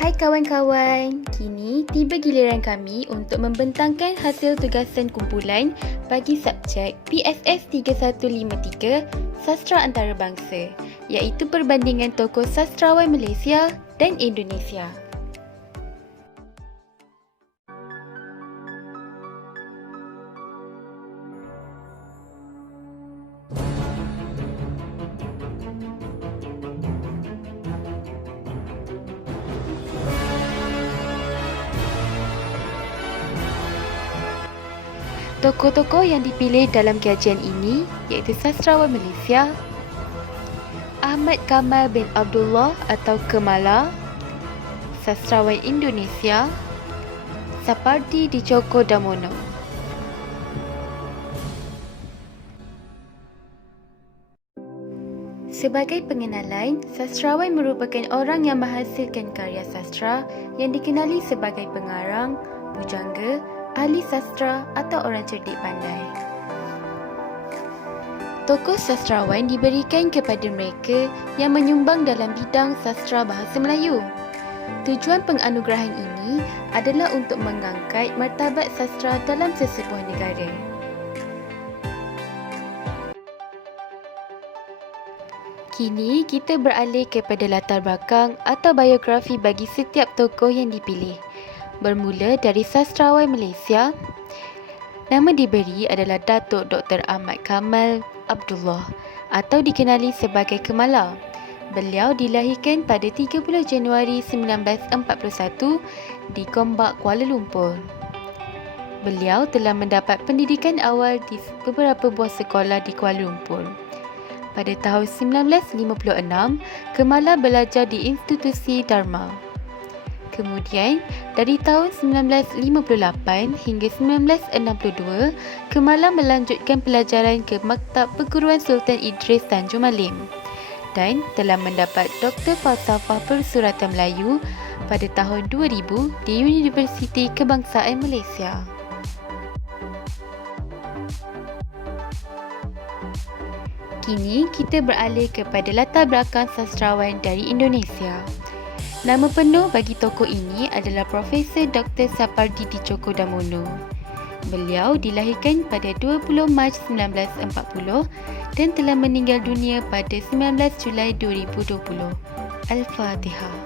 Hai kawan-kawan, kini tiba giliran kami untuk membentangkan hasil tugasan kumpulan bagi subjek PSS 3153 Sastra Antarabangsa, iaitu perbandingan tokoh sastrawan Malaysia dan Indonesia. Tokoh-tokoh yang dipilih dalam kajian ini iaitu sastrawan Malaysia Ahmad Kamal bin Abdullah atau Kemala, sastrawan Indonesia Sapardi Djoko Damono. Sebagai pengenalan, sastrawan merupakan orang yang menghasilkan karya sastra yang dikenali sebagai pengarang, pujangga, ahli sastra atau orang cerdik pandai. Tokoh sastrawan diberikan kepada mereka yang menyumbang dalam bidang sastra bahasa Melayu. Tujuan penganugerahan ini adalah untuk mengangkat martabat sastra dalam sesebuah negara. Kini kita beralih kepada latar belakang atau biografi bagi setiap tokoh yang dipilih. Bermula dari sastrawan Malaysia, nama diberi adalah Datuk Dr. Ahmad Kamal Abdullah atau dikenali sebagai Kemala. Beliau dilahirkan pada 30 Januari 1941 di Gombak, Kuala Lumpur. Beliau telah mendapat pendidikan awal di beberapa buah sekolah di Kuala Lumpur. Pada tahun 1956, Kemala belajar di institusi Dharma. Kemudian, dari tahun 1958 hingga 1962, Kemala melanjutkan pelajaran ke Maktab Perguruan Sultan Idris Tanjung Malim dan telah mendapat Doktor Falsafah Persuratan Melayu pada tahun 2000 di Universiti Kebangsaan Malaysia. Kini kita beralih kepada latar belakang sastrawan dari Indonesia. Nama penuh bagi tokoh ini adalah Profesor Dr. Sapardi Djoko Damono. Beliau dilahirkan pada 20 Mac 1940 dan telah meninggal dunia pada 19 Julai 2020. Al-Fatihah.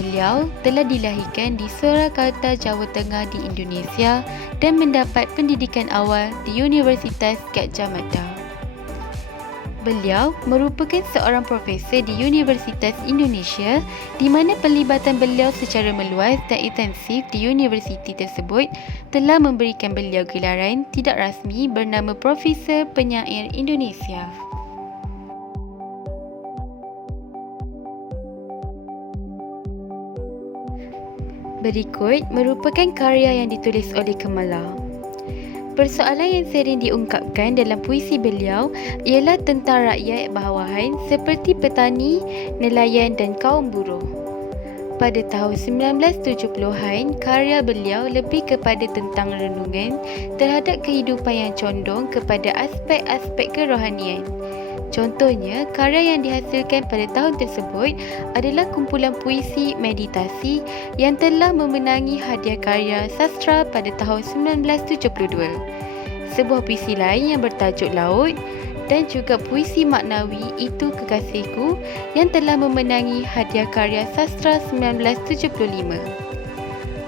Beliau telah dilahirkan di Surakarta, Jawa Tengah di Indonesia dan mendapat pendidikan awal di Universitas Gadjah Mada. Beliau merupakan seorang profesor di Universitas Indonesia di mana pelibatan beliau secara meluas dan intensif di universiti tersebut telah memberikan beliau gelaran tidak rasmi bernama Profesor Penyair Indonesia. Berikut merupakan karya yang ditulis oleh Kemala. Persoalan yang sering diungkapkan dalam puisi beliau ialah tentang rakyat bahawahan seperti petani, nelayan dan kaum buruh. Pada tahun 1970-an, karya beliau lebih kepada tentang renungan terhadap kehidupan yang condong kepada aspek-aspek kerohanian. Contohnya, karya yang dihasilkan pada tahun tersebut adalah kumpulan puisi meditasi yang telah memenangi hadiah karya sastra pada tahun 1972. Sebuah puisi lain yang bertajuk Laut dan juga puisi maknawi Itu Kekasihku yang telah memenangi hadiah karya sastra 1975.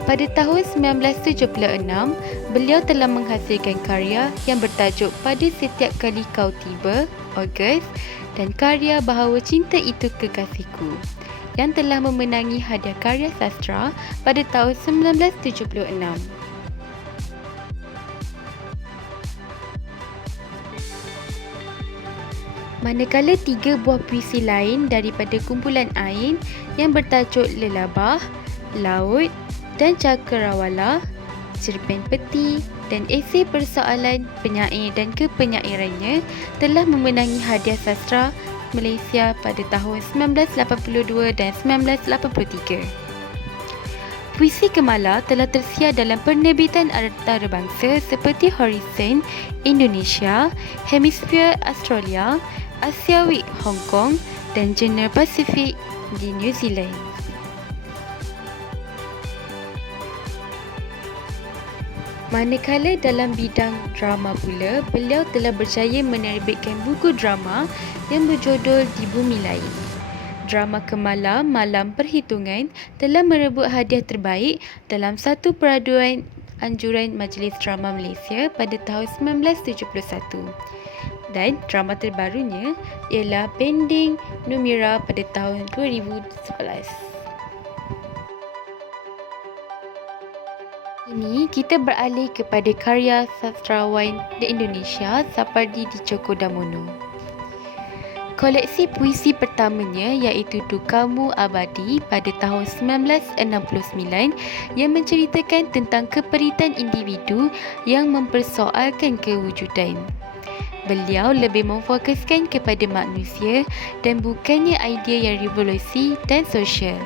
Pada tahun 1976, beliau telah menghasilkan karya yang bertajuk Pada Setiap Kali Kau Tiba, Ogos, dan karya Bahawa Cinta Itu Kekasihku yang telah memenangi hadiah karya sastra pada tahun 1976. Manakala tiga buah puisi lain daripada kumpulan Ain yang bertajuk Lelabah, Laut dan Cakrawala, Cerpen Peti dan esei persoalan penyair dan kepenyairannya telah memenangi hadiah sastra Malaysia pada tahun 1982 dan 1983. Puisi Kemala telah tersiar dalam penerbitan antarabangsa seperti Horizon Indonesia, Hemisphere Australia, Asia Week Hong Kong dan Jurnal Pasifik di New Zealand. Manakala dalam bidang drama pula, beliau telah berjaya menerbitkan buku drama yang berjudul Di Bumi Lain. Drama Kemala Malam Perhitungan telah merebut hadiah terbaik dalam satu peraduan anjuran Majlis Drama Malaysia pada tahun 1971. Dan drama terbarunya ialah Bending Numira pada tahun 2011. Kini kita beralih kepada karya sastrawan di Indonesia Sapardi Djoko Damono. Koleksi puisi pertamanya iaitu Dukamu Abadi pada tahun 1969 yang menceritakan tentang keperitan individu yang mempersoalkan kewujudan. Beliau lebih memfokuskan kepada manusia dan bukannya idea yang revolusi dan sosial.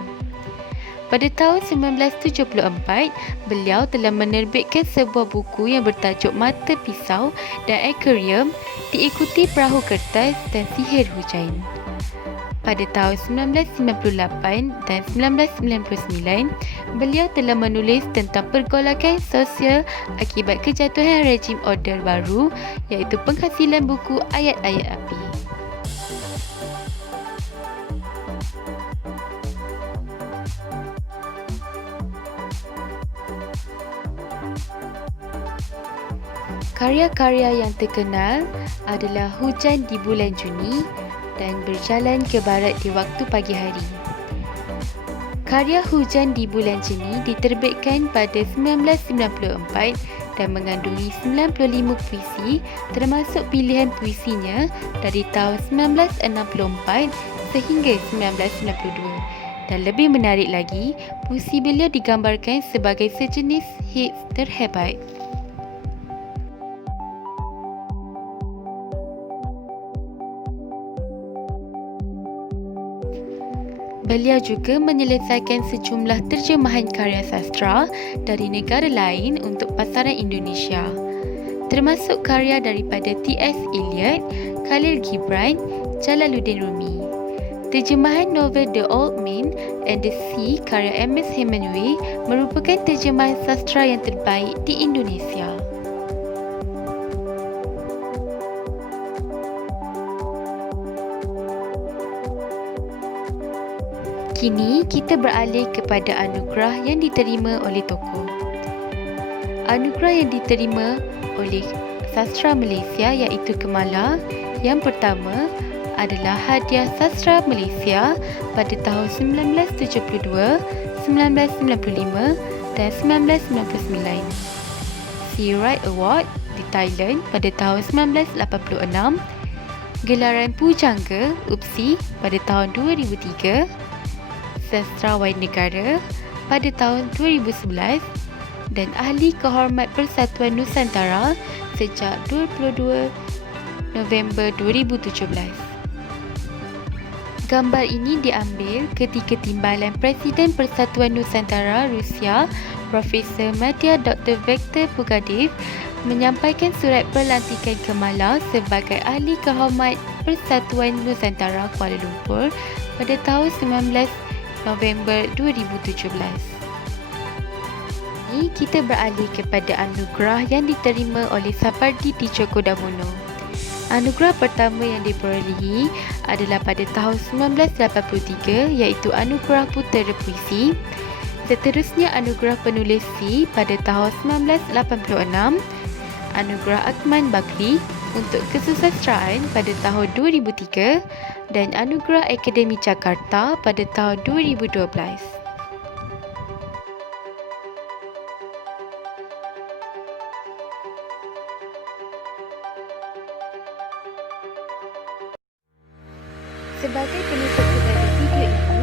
Pada tahun 1974, beliau telah menerbitkan sebuah buku yang bertajuk Mata Pisau dan Aquarium, diikuti Perahu Kertas dan Sihir Hujan. Pada tahun 1998 dan 1999, beliau telah menulis tentang pergolakan sosial akibat kejatuhan rejim order baru iaitu penghasilan buku Ayat-Ayat Api. Karya-karya yang terkenal adalah Hujan di Bulan Juni dan Berjalan ke Barat di Waktu Pagi Hari. Karya Hujan di Bulan Juni diterbitkan pada 1994 dan mengandungi 95 puisi termasuk pilihan puisinya dari tahun 1964 sehingga 1992. Dan lebih menarik lagi, puisi beliau digambarkan sebagai sejenis hits terhebat. Beliau juga menyelesaikan sejumlah terjemahan karya sastra dari negara lain untuk pasaran Indonesia, termasuk karya daripada T.S. Eliot, Khalil Gibran, Jalaluddin Rumi. Terjemahan novel The Old Man and the Sea karya Ernest Hemingway merupakan terjemahan sastra yang terbaik di Indonesia. Kini kita beralih kepada anugerah yang diterima oleh tokoh. Anugerah yang diterima oleh sastra Malaysia iaitu Kemala. Yang pertama adalah Hadiah Sastra Malaysia pada tahun 1972, 1995 dan 1999. Sea Right Award di Thailand pada tahun 1986. Gelaran Pujangga UPSI pada tahun 2003. Sastrawan Negara pada tahun 2011 dan Ahli Kehormat Persatuan Nusantara sejak 22 November 2017. Gambar ini diambil ketika Timbalan Presiden Persatuan Nusantara Rusia Profesor Madya Dr. Viktor Pugadev menyampaikan surat pelantikan Kemala sebagai Ahli Kehormat Persatuan Nusantara Kuala Lumpur pada tahun 19 November 2017. Ini kita beralih kepada anugerah yang diterima oleh Sapardi Djoko Damono. Anugerah pertama yang diperolehi adalah pada tahun 1983 iaitu Anugerah Putera Puisi. Seterusnya Anugerah Penulis C pada tahun 1986, Anugerah Akman Bakri untuk kesusastraan pada tahun 2003 dan Anugerah Akademi Jakarta pada tahun 2012. Sebagai penutup kepada video ini,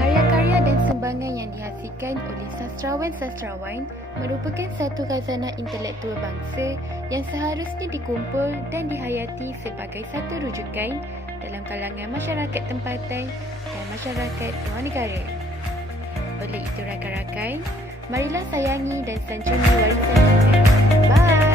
karya-karya dan sumbangan yang dihasilkan oleh sastrawan-sastrawan merupakan satu khazanah intelektual bangsa yang seharusnya dikumpul dan dihayati sebagai satu rujukan dalam kalangan masyarakat tempatan dan masyarakat luar negara. Oleh itu rakan-rakan, marilah sayangi dan sanjungi warisan kita. Bye!